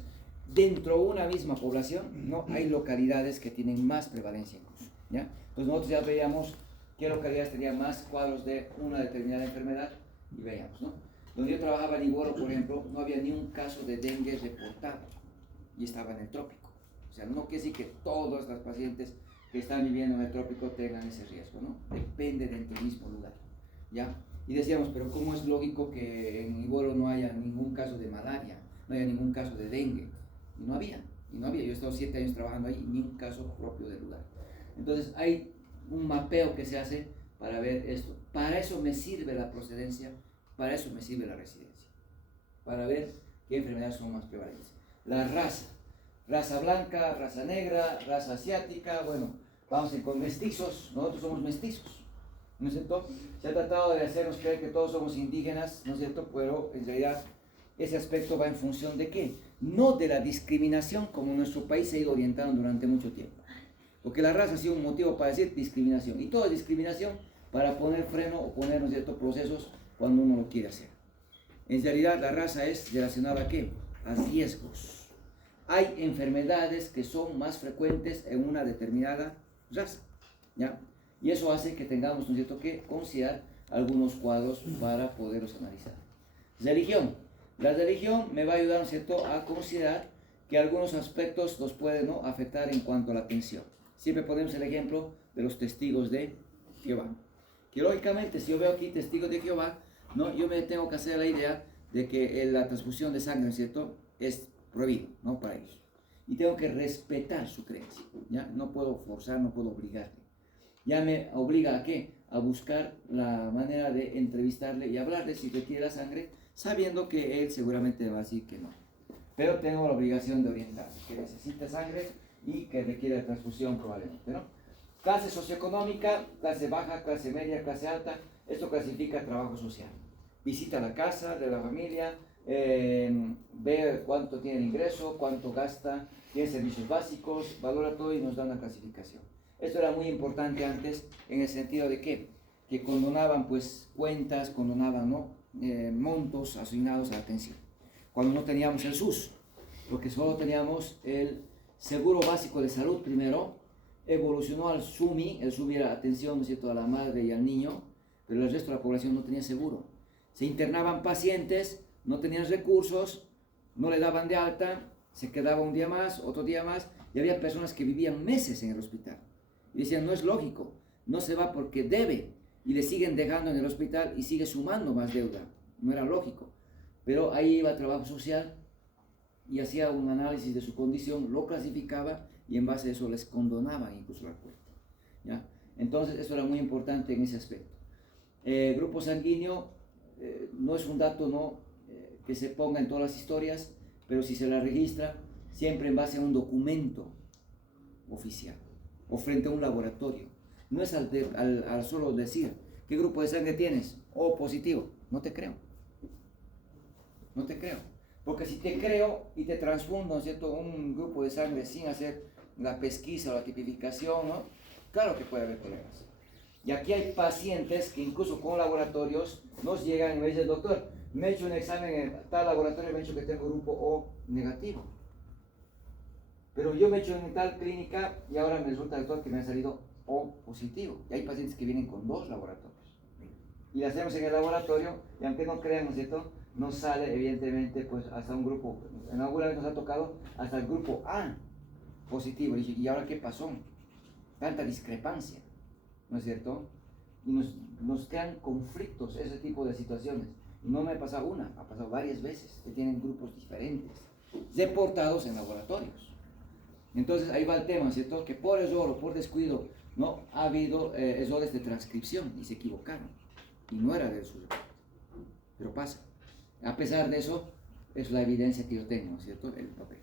dentro de una misma población, ¿no? Hay localidades que tienen más prevalencia incluso, ¿ya? Entonces nosotros ya veíamos qué localidades tenían más cuadros de una determinada enfermedad y veíamos, ¿no? Donde yo trabajaba en Iguoro, por ejemplo, no había ni un caso de dengue reportado y estaba en el trópico. O sea, no quiere decir que todos los pacientes que están viviendo en el trópico tengan ese riesgo, ¿no? Depende del mismo lugar, ¿ya? Y decíamos, pero ¿cómo es lógico que en Iguoro no haya ningún caso de malaria, no haya ningún caso de dengue? Y no había. Yo he estado 7 años trabajando ahí y ni un caso propio del lugar. Entonces hay un mapeo que se hace para ver esto. Para eso me sirve la procedencia, para eso me sirve la residencia, para ver qué enfermedades son más prevalentes. La raza blanca, raza negra, raza asiática, bueno, vamos a ir con mestizos, nosotros somos mestizos, ¿no es cierto? Se ha tratado de hacernos creer que todos somos indígenas, ¿no es cierto? Pero en realidad ese aspecto va en función de ¿qué? No de la discriminación como nuestro país se ha ido orientando durante mucho tiempo. Porque la raza ha sido un motivo para decir discriminación. Y toda discriminación para poner freno o poner, ¿no es cierto?, procesos cuando uno lo quiere hacer. En realidad la raza es relacionada ¿a qué? A riesgos. Hay enfermedades que son más frecuentes en una determinada raza, ¿ya? Y eso hace que tengamos, ¿no es cierto?, que considerar algunos cuadros para poderlos analizar. Religión. La religión me va a ayudar, ¿no es cierto?, a considerar que algunos aspectos nos pueden, ¿no?, afectar en cuanto a la atención. Siempre ponemos el ejemplo de los testigos de Jehová. Que lógicamente, si yo veo aquí testigos de Jehová, ¿no?, yo me tengo que hacer la idea de que la transfusión de sangre, ¿no es cierto?, es prohibido, ¿no?, para ellos. Y tengo que respetar su creencia, ¿ya? No puedo forzar, no puedo obligarle. Ya me obliga a ¿qué? A buscar la manera de entrevistarle y hablarle si requiere la sangre, sabiendo que él seguramente va a decir que no. Pero tengo la obligación de orientarle, que necesita sangre y que requiere transfusión probablemente, ¿no? Clase socioeconómica, clase baja, clase media, clase alta, esto clasifica trabajo social. Visita la casa de la familia, ve cuánto tiene el ingreso, cuánto gasta, tiene servicios básicos, valora todo y nos da una clasificación. Esto era muy importante antes en el sentido de que condonaban pues cuentas, condonaban, ¿no?, montos asignados a la atención. Cuando no teníamos el SUS, porque solo teníamos el Seguro Básico de Salud primero, evolucionó al SUMI, el SUMI era atención, ¿no es cierto?, a la madre y al niño, pero el resto de la población no tenía seguro. Se internaban pacientes, no tenían recursos, no le daban de alta, se quedaba un día más, otro día más, y había personas que vivían meses en el hospital. Y decían, no es lógico, no se va porque debe, y le siguen dejando en el hospital y sigue sumando más deuda. No era lógico. Pero ahí iba trabajo social y hacía un análisis de su condición, lo clasificaba y en base a eso les condonaban incluso la cuenta, ¿ya? Entonces eso era muy importante en ese aspecto. Grupo sanguíneo no es un dato, ¿no?, que se ponga en todas las historias, pero si se la registra, siempre en base a un documento oficial o frente a un laboratorio. No es al solo decir, ¿qué grupo de sangre tienes? O positivo. No te creo. No te creo. Porque si te creo y te transfundo, ¿no es cierto?, un grupo de sangre sin hacer la pesquisa o la tipificación, ¿no?, claro que puede haber problemas. Y aquí hay pacientes que incluso con laboratorios nos llegan y me dicen, doctor, me he hecho un examen en tal laboratorio y me he dicho que tengo grupo O negativo. Pero yo me he hecho en tal clínica y ahora me resulta, doctor, que me ha salido O positivo. Y hay pacientes que vienen con 2 laboratorios. Y lo hacemos en el laboratorio y aunque no crean, ¿no es cierto?, nos sale evidentemente pues hasta un grupo, en alguna vez nos ha tocado hasta el grupo A positivo. ¿Y ahora qué pasó? Tanta discrepancia, ¿no es cierto? Y nos crean conflictos, ese tipo de situaciones. Y no me ha pasado una, ha pasado varias veces, que tienen grupos diferentes, reportados en laboratorios. Entonces ahí va el tema, ¿cierto? Que por error o por descuido, ¿no?, ha habido errores de transcripción y se equivocaron. Y no era de su reporte. Pero pasa. A pesar de eso, es la evidencia que yo tengo, ¿cierto? El papel.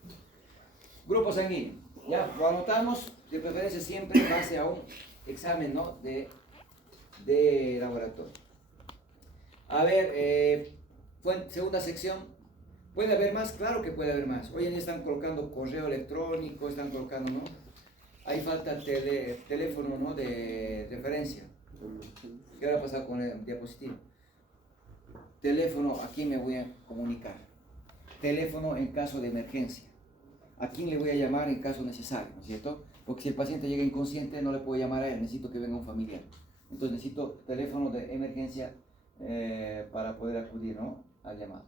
Grupo sanguíneo. Ya, lo anotamos, de preferencia siempre en base a un examen, ¿no?, de laboratorio. A ver, segunda sección. ¿Puede haber más? Claro que puede haber más. Hoy en día están colocando correo electrónico, están colocando, ¿no? Ahí falta teléfono, ¿no?, de referencia. ¿Qué va a pasar con el diapositivo? Teléfono, aquí me voy a comunicar. Teléfono en caso de emergencia. a quién le voy a llamar en caso necesario, ¿no es cierto? Porque si el paciente llega inconsciente, no le puedo llamar a él, necesito que venga un familiar. Entonces necesito teléfono de emergencia para poder acudir, ¿no?, al llamado.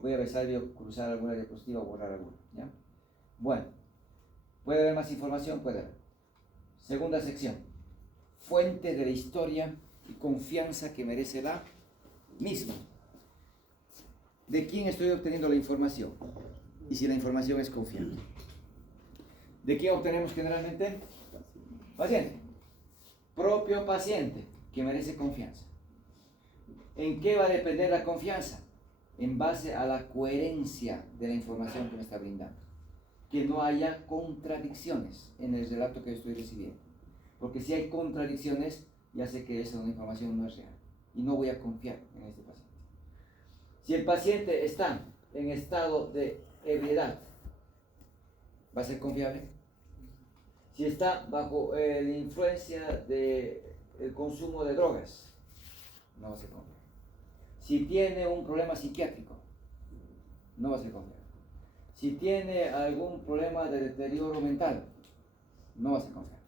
Voy a ver si hay cruzar alguna diapositiva o borrar alguna, ¿ya? Bueno, ¿puede haber más información? Puede haber. Segunda sección. Fuente de la historia y confianza que merece la misma. ¿De quién estoy obteniendo la información? Y si la información es confiable. ¿De quién obtenemos generalmente? Paciente. Propio paciente que merece confianza. ¿En qué va a depender la confianza? En base a la coherencia de la información que me está brindando. Que no haya contradicciones en el relato que estoy recibiendo. Porque si hay contradicciones, ya sé que esa información no es real. Y no voy a confiar en este paciente. Si el paciente está en estado de ebriedad, ¿va a ser confiable? Si está bajo la influencia del consumo de drogas, no va a ser confiable. Si tiene un problema psiquiátrico, no va a ser confiable. Si tiene algún problema de deterioro mental, no va a ser confiable.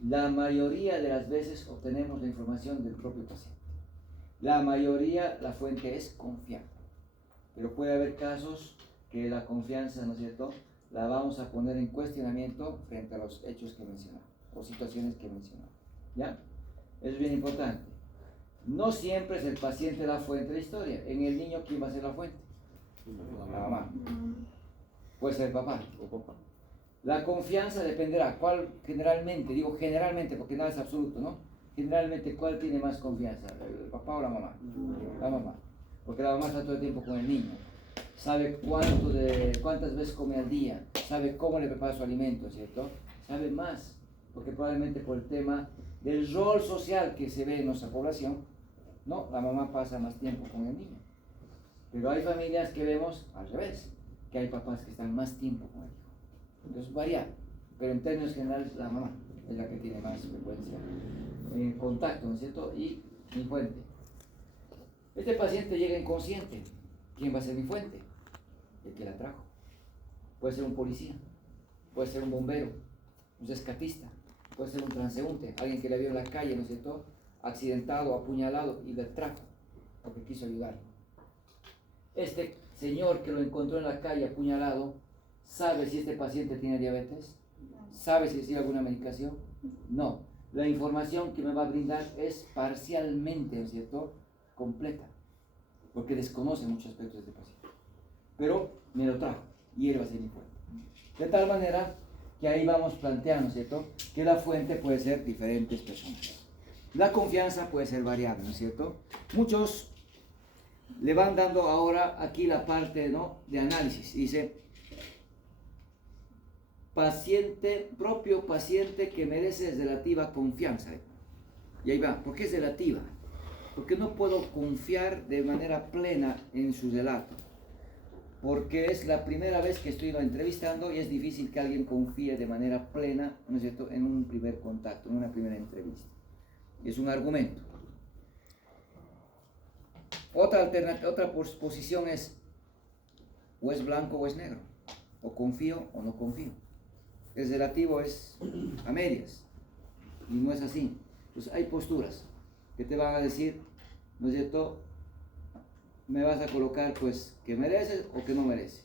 La mayoría de las veces obtenemos la información del propio paciente. La mayoría, la fuente es confiable. Pero puede haber casos que la confianza, ¿no es cierto?, la vamos a poner en cuestionamiento frente a los hechos que mencionamos o situaciones que mencionamos. ¿Ya? Eso es bien importante. No siempre es el paciente la fuente de la historia. En el niño, ¿quién va a ser la fuente? La mamá. Puede ser el papá o papá. La confianza dependerá. ¿Cuál generalmente? Digo generalmente porque nada es absoluto, ¿no? Generalmente, ¿cuál tiene más confianza? ¿El papá o la mamá? La mamá. Porque la mamá está todo el tiempo con el niño. Sabe cuántas veces come al día. Sabe cómo le prepara su alimento, ¿cierto? Sabe más. Porque probablemente por el tema del rol social que se ve en nuestra población, no, la mamá pasa más tiempo con el niño. Pero hay familias que vemos al revés, que hay papás que están más tiempo con el hijo. Entonces varía, pero en términos generales la mamá es la que tiene más frecuencia en contacto, ¿no es cierto? Y mi fuente. Este paciente llega inconsciente. ¿Quién va a ser mi fuente? El que la trajo. Puede ser un policía, puede ser un bombero, un rescatista, puede ser un transeúnte, alguien que le vio en la calle, ¿no es cierto?, accidentado, apuñalado y le trajo porque quiso ayudarlo. Este señor que lo encontró en la calle apuñalado, ¿sabe si este paciente tiene diabetes? ¿Sabe si recibe alguna medicación? No. La información que me va a brindar es parcialmente, ¿no es cierto?, completa, porque desconoce muchos aspectos de este paciente. Pero me lo trajo y él va a ser mi fuente. De tal manera que ahí vamos planteando, ¿no es cierto?, que la fuente puede ser diferentes personas. La confianza puede ser variable, ¿no es cierto? Muchos le van dando ahora aquí la parte, ¿no?, de análisis. Dice, propio paciente que merece relativa confianza. Y ahí va, ¿por qué es relativa? Porque no puedo confiar de manera plena en su relato. Porque es la primera vez que estoy entrevistando y es difícil que alguien confíe de manera plena, ¿no es cierto?, en un primer contacto, en una primera entrevista. Es un argumento. Otra posición es, o es blanco o es negro, o confío o no confío. El relativo es a medias, y no es así. Pues hay posturas que te van a decir, ¿no es cierto?, me vas a colocar pues que mereces o que no mereces.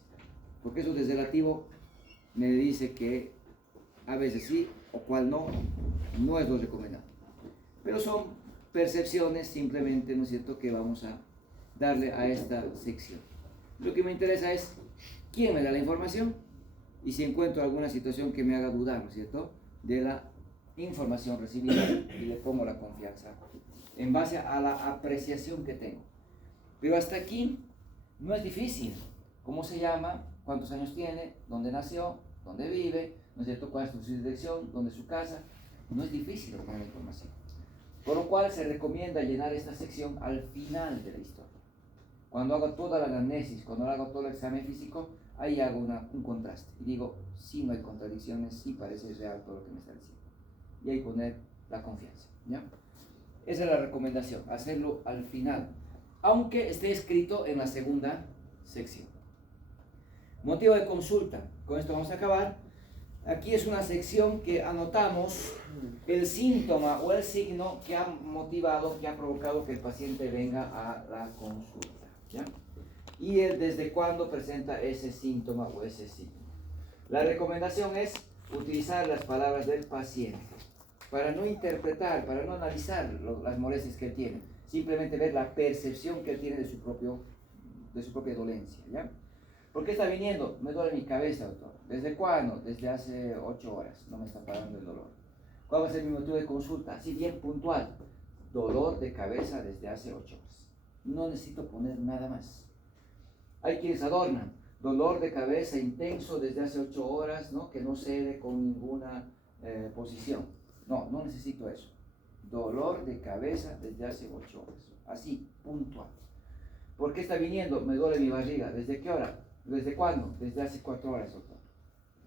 Porque eso de relativo me dice que a veces sí o cual no, no es lo recomendable. Pero son percepciones simplemente, ¿no es cierto?, que vamos a darle a esta sección. Lo que me interesa es quién me da la información y si encuentro alguna situación que me haga dudar, ¿no es cierto?, de la información recibida y le pongo la confianza en base a la apreciación que tengo. Pero hasta aquí no es difícil. ¿Cómo se llama? ¿Cuántos años tiene? ¿Dónde nació? ¿Dónde vive? ¿No es cierto? ¿Cuál es su dirección? ¿Dónde es su casa? No es difícil obtener la información. Por lo cual se recomienda llenar esta sección al final de la historia. Cuando hago toda la anamnesis, cuando hago todo el examen físico, ahí hago un contraste. Y digo, sí, no hay contradicciones, sí parece real todo lo que me está diciendo. Y ahí poner la confianza, ¿ya? Esa es la recomendación, hacerlo al final, aunque esté escrito en la segunda sección. Motivo de consulta. Con esto vamos a acabar. Aquí es una sección que anotamos el síntoma o el signo que ha motivado, que ha provocado que el paciente venga a la consulta, ¿ya? Y desde cuándo presenta ese síntoma o ese signo. La recomendación es utilizar las palabras del paciente para no interpretar, para no analizar las molestias que él tiene, simplemente ver la percepción que él tiene de su propia dolencia, ¿ya? ¿Por qué está viniendo? Me duele mi cabeza, doctor. ¿Desde cuándo? Desde hace 8 horas, no me está parando el dolor. ¿Cuál va a ser mi motivo de consulta? Así bien puntual. Dolor de cabeza desde hace 8 horas. No necesito poner nada más. Hay quienes adornan. Dolor de cabeza intenso desde hace 8 horas, ¿no? Que no cede con ninguna posición. No, no necesito eso. Dolor de cabeza desde hace 8 horas. Así, puntual. ¿Por qué está viniendo? Me duele mi barriga. ¿Desde qué hora? ¿Desde cuándo? Desde hace 4 horas, doctor.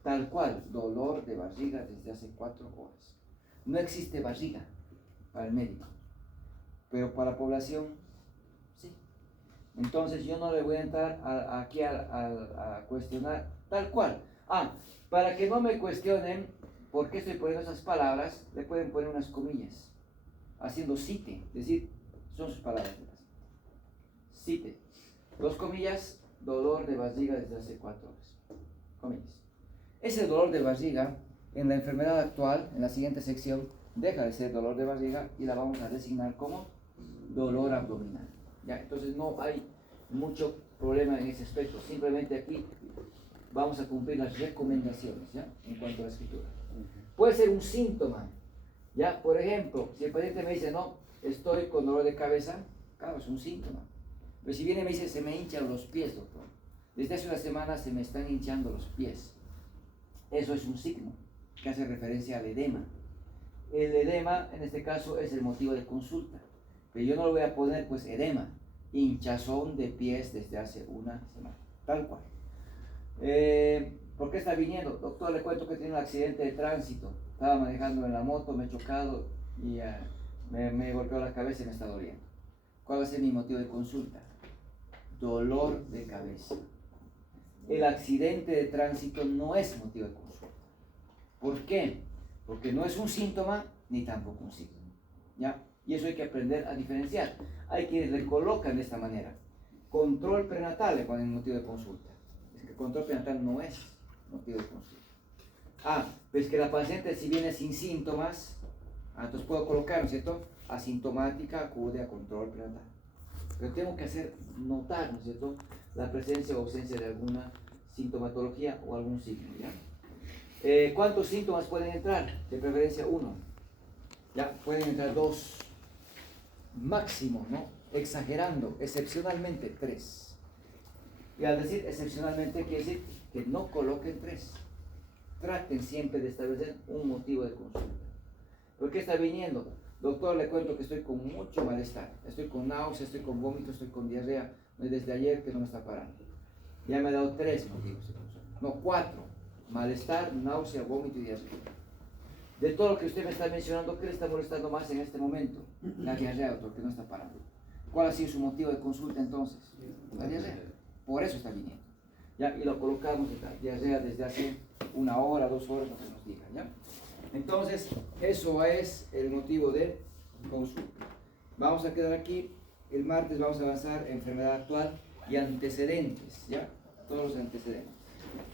Tal cual, dolor de barriga desde hace 4 horas. No existe barriga para el médico, pero para la población, sí. Entonces yo no le voy a entrar aquí a cuestionar tal cual. Para que no me cuestionen por qué estoy poniendo esas palabras, le pueden poner unas comillas, haciendo cite, es decir, son sus palabras. Cite, 2 comillas, dolor de barriga desde hace 4 horas. Comillas. Ese dolor de barriga, en la enfermedad actual, en la siguiente sección, deja de ser dolor de barriga y la vamos a designar como dolor abdominal. ¿Ya? Entonces no hay mucho problema en ese aspecto. Simplemente aquí vamos a cumplir las recomendaciones, ¿ya? En cuanto a la escritura. Puede ser un síntoma. ¿Ya? Por ejemplo, si el paciente me dice, no, estoy con dolor de cabeza, claro, es un síntoma. Pero si viene y me dice, se me hinchan los pies, doctor. Desde hace una semana se me están hinchando los pies. Eso es un signo que hace referencia al edema. El edema, en este caso, es el motivo de consulta. Pero yo no lo voy a poner, pues, edema. Hinchazón de pies desde hace una semana. Tal cual. ¿Por qué está viniendo? Doctor, le cuento que tiene un accidente de tránsito. Estaba manejando en la moto, me he chocado y me golpeó la cabeza y me está doliendo. ¿Cuál va a ser mi motivo de consulta? Dolor de cabeza. El accidente de tránsito no es motivo de consulta. ¿Por qué? Porque no es un síntoma ni tampoco un signo, ¿ya? Y eso hay que aprender a diferenciar. Hay quienes le colocan de esta manera. Control prenatal le ponen motivo de consulta. Es que el control prenatal no es motivo de consulta. Pues que la paciente si viene sin síntomas, entonces puedo colocar, ¿no es cierto? Asintomática, acude a control prenatal. Pero tengo que hacer notar, ¿no es cierto?, la presencia o ausencia de alguna sintomatología o algún signo, ¿ya? ¿Cuántos síntomas pueden entrar? De preferencia 1. Ya, pueden entrar 2. Máximo, ¿no? Exagerando, excepcionalmente 3. Y al decir excepcionalmente quiere decir que no coloquen 3. Traten siempre de establecer un motivo de consulta. ¿Por qué está viniendo? Doctor, le cuento que estoy con mucho malestar. Estoy con náusea, estoy con vómito, estoy con diarrea. Desde ayer que no me está parando. Ya me ha dado 3 motivos de consulta. No, 4. Malestar, náusea, vómito y diarrea. De todo lo que usted me está mencionando, ¿qué le está molestando más en este momento? La diarrea, doctor, que no está parando. ¿Cuál ha sido su motivo de consulta entonces? La diarrea. Por eso está viniendo. ¿Ya? Y lo colocamos acá. Diarrea desde hace 1 hora, 2 horas, no se nos diga, ¿ya? Entonces, eso es el motivo de consulta. Vamos a quedar aquí. El martes vamos a avanzar en enfermedad actual y antecedentes, ¿ya? Todos los antecedentes.